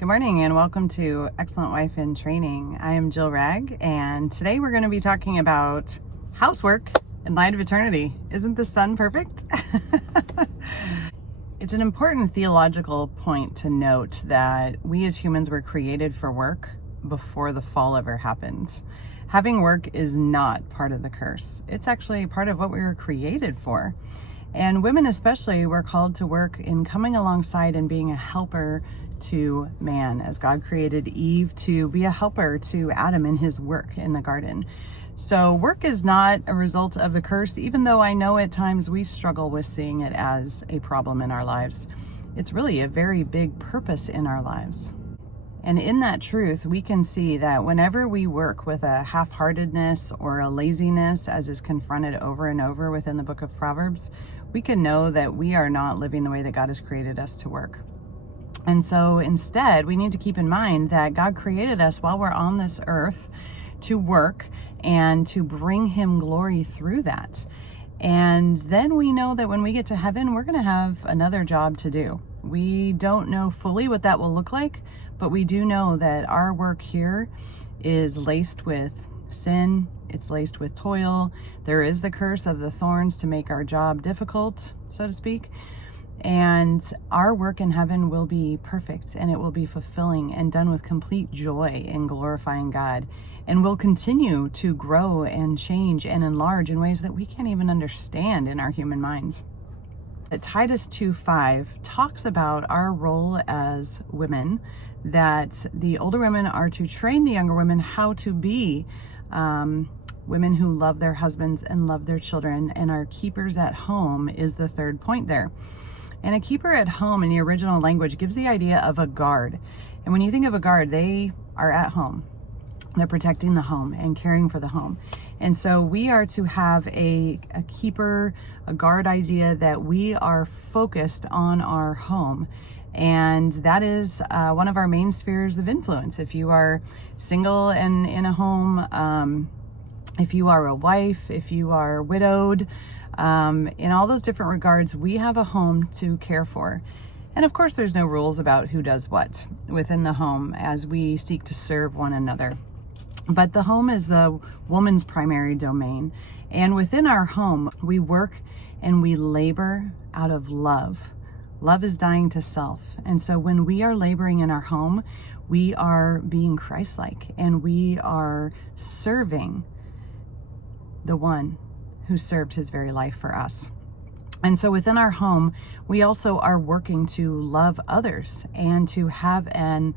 Good morning and welcome to Excellent Wife in Training. I am Jill Ragg, and today we're going to be talking about housework in light of eternity. Isn't the sun perfect? It's an important theological point to note that we as humans were created for work before the fall ever happened. Having work is not part of the curse. It's actually part of what we were created for. And women especially were called to work in coming alongside and being a helper to man, as God created Eve to be a helper to Adam in his work in the garden. So work is not a result of the curse, even though I know at times we struggle with seeing it as a problem in our lives. It's really a very big purpose in our lives. And in that truth, we can see that whenever we work with a half-heartedness or a laziness, as is confronted over and over within the book of Proverbs, we can know that we are not living the way that God has created us to work. And so instead, we need to keep in mind that God created us while we're on this earth to work and to bring him glory through that. And then we know that when we get to heaven, we're going to have another job to do. We don't know fully what that will look like, but we do know that our work here is laced with sin. It's laced with toil. There is the curse of the thorns to make our job difficult, so to speak. And our work in heaven will be perfect, and it will be fulfilling and done with complete joy in glorifying God. And will continue to grow and change and enlarge in ways that we can't even understand in our human minds. Titus 2:5 talks about our role as women, that the older women are to train the younger women how to be women who love their husbands and love their children, and are keepers at home is the third point there. And a keeper at home in the original language gives the idea of a guard. And when you think of a guard, they are at home. They're protecting the home and caring for the home. And so we are to have a keeper, a guard idea that we are focused on our home. And that is one of our main spheres of influence. If you are single and in a home, if you are a wife, if you are widowed, in all those different regards, we have a home to care for. And of course, there's no rules about who does what within the home as we seek to serve one another. But the home is a woman's primary domain. And within our home, we work and we labor out of love. Love is dying to self. And so when we are laboring in our home, we are being Christ-like, and we are serving the one who served his very life for us. And so within our home, we also are working to love others and to have an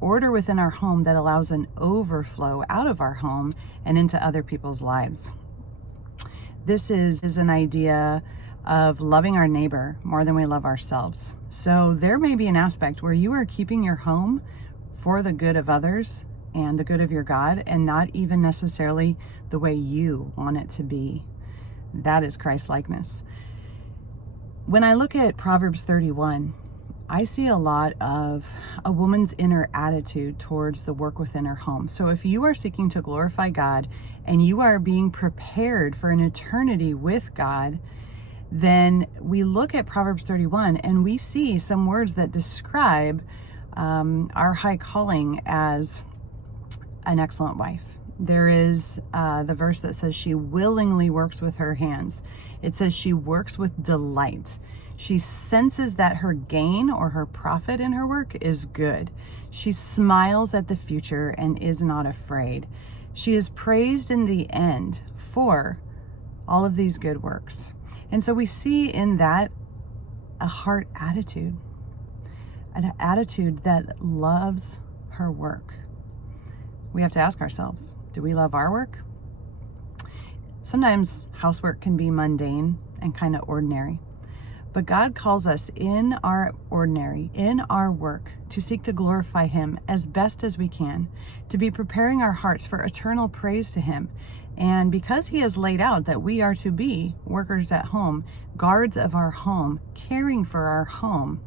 order within our home that allows an overflow out of our home and into other people's lives. This is an idea of loving our neighbor more than we love ourselves. So there may be an aspect where you are keeping your home for the good of others and the good of your God, and not even necessarily the way you want it to be. That is Christ-likeness. When I look at Proverbs 31, I see a lot of a woman's inner attitude towards the work within her home. So if you are seeking to glorify God and you are being prepared for an eternity with God, then we look at Proverbs 31 and we see some words that describe our high calling as an excellent wife. There is the verse that says she willingly works with her hands. It says she works with delight. She senses that her gain or her profit in her work is good. She smiles at the future and is not afraid. She is praised in the end for all of these good works. And so we see in that a heart attitude, an attitude that loves her work. We have to ask ourselves, do we love our work? Sometimes housework can be mundane and kind of ordinary, but God calls us in our ordinary, in our work, to seek to glorify him as best as we can, to be preparing our hearts for eternal praise to him. And because he has laid out that we are to be workers at home, guards of our home, caring for our home,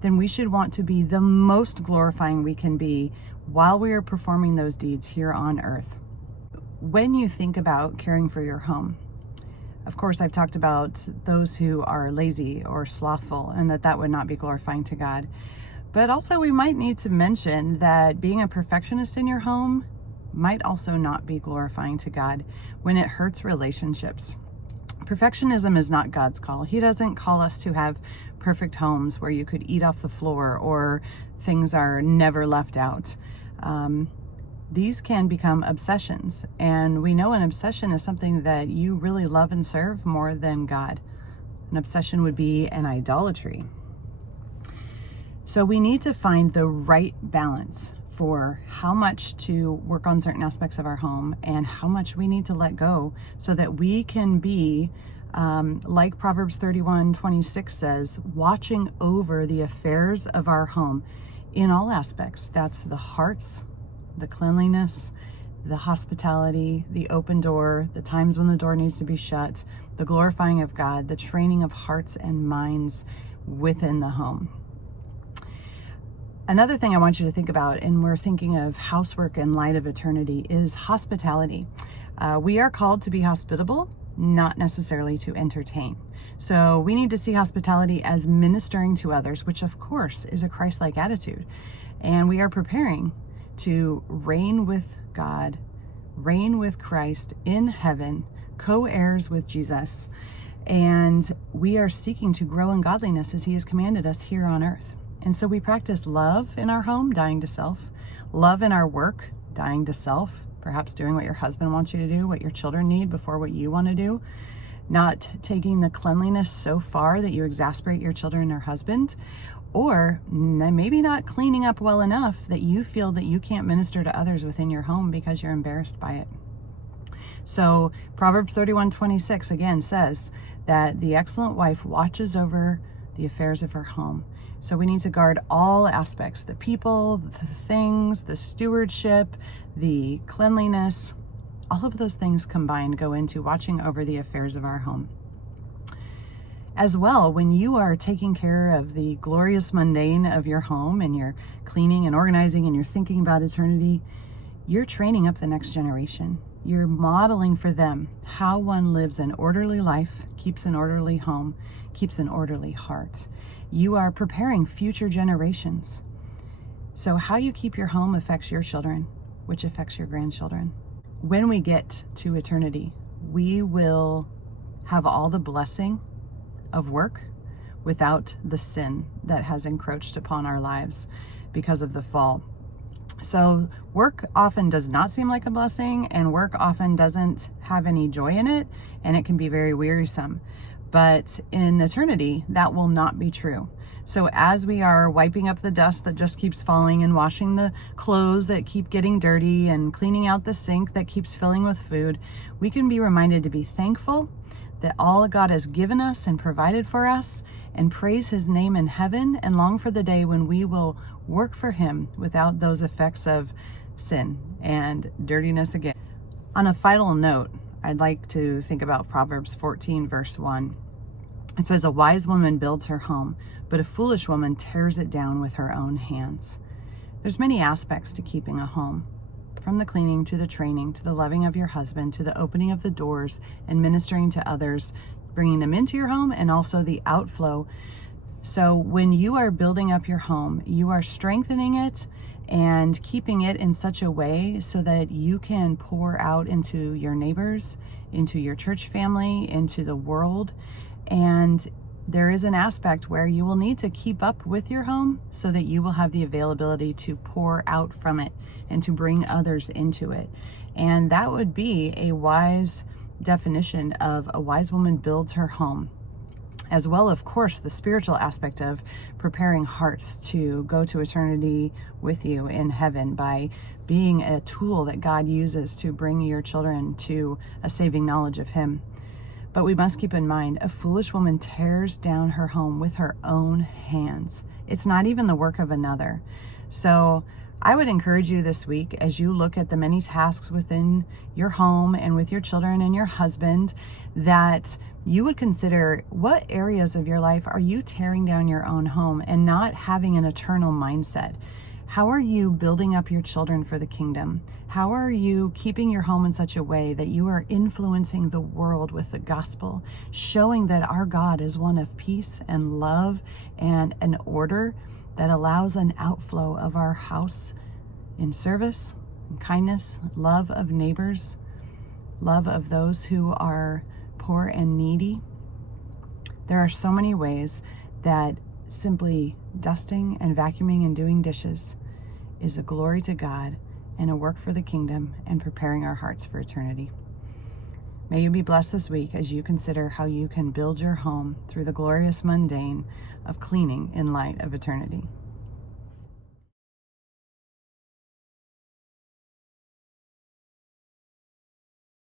then we should want to be the most glorifying we can be while we are performing those deeds here on earth. When you think about caring for your home, of course, I've talked about those who are lazy or slothful, and that would not be glorifying to God. But also we might need to mention that being a perfectionist in your home might also not be glorifying to God when it hurts relationships. Perfectionism is not God's call. He doesn't call us to have perfect homes where you could eat off the floor or things are never left out. These can become obsessions, and we know an obsession is something that you really love and serve more than God. An obsession would be an idolatry. So we need to find the right balance for how much to work on certain aspects of our home and how much we need to let go so that we can be, like Proverbs 31:26 says, watching over the affairs of our home in all aspects. That's the hearts, the cleanliness, the hospitality, the open door, the times when the door needs to be shut, the glorifying of God, the training of hearts and minds within the home. Another thing I want you to think about, and we're thinking of housework in light of eternity, is hospitality. We are called to be hospitable, not necessarily to entertain. So we need to see hospitality as ministering to others, which of course is a Christ-like attitude. And we are preparing to reign with God, reign with Christ in heaven, co-heirs with Jesus. And we are seeking to grow in godliness as He has commanded us here on earth. And so we practice love in our home, dying to self, love in our work, dying to self, perhaps doing what your husband wants you to do, what your children need before what you want to do, not taking the cleanliness so far that you exasperate your children or husband, or maybe not cleaning up well enough that you feel that you can't minister to others within your home because you're embarrassed by it. So Proverbs 31:26 again says that the excellent wife watches over the affairs of her home. So we need to guard all aspects, the people, the things, the stewardship, the cleanliness, all of those things combined go into watching over the affairs of our home. As well, when you are taking care of the glorious mundane of your home and you're cleaning and organizing and you're thinking about eternity, you're training up the next generation. You're modeling for them how one lives an orderly life, keeps an orderly home, keeps an orderly heart. You are preparing future generations. So how you keep your home affects your children, which affects your grandchildren. When we get to eternity, we will have all the blessing of work without the sin that has encroached upon our lives because of the fall. So work often does not seem like a blessing, and work often doesn't have any joy in it, and it can be very wearisome. But in eternity, that will not be true. So as we are wiping up the dust that just keeps falling and washing the clothes that keep getting dirty and cleaning out the sink that keeps filling with food, we can be reminded to be thankful that all God has given us and provided for us, and praise His name in heaven, and long for the day when we will work for Him without those effects of sin and dirtiness again. On a final note, I'd like to think about Proverbs 14, verse 1. It says, "A wise woman builds her home, but a foolish woman tears it down with her own hands." There's many aspects to keeping a home, from the cleaning to the training to the loving of your husband to the opening of the doors and ministering to others, bringing them into your home, and also the outflow. So when you are building up your home, you are strengthening it and keeping it in such a way so that you can pour out into your neighbors, into your church family, into the world. And there is an aspect where you will need to keep up with your home so that you will have the availability to pour out from it and to bring others into it. And that would be a wise definition of a wise woman builds her home. As well, of course, the spiritual aspect of preparing hearts to go to eternity with you in heaven by being a tool that God uses to bring your children to a saving knowledge of Him. But we must keep in mind, a foolish woman tears down her home with her own hands. It's not even the work of another. So I would encourage you this week, as you look at the many tasks within your home and with your children and your husband, that you would consider what areas of your life are you tearing down your own home and not having an eternal mindset. How are you building up your children for the kingdom? How are you keeping your home in such a way that you are influencing the world with the gospel, showing that our God is one of peace and love and an order, that allows an outflow of our house in service, in kindness, love of neighbors, love of those who are poor and needy. There are so many ways that simply dusting and vacuuming and doing dishes is a glory to God and a work for the kingdom and preparing our hearts for eternity. May you be blessed this week as you consider how you can build your home through the glorious mundane of cleaning in light of eternity.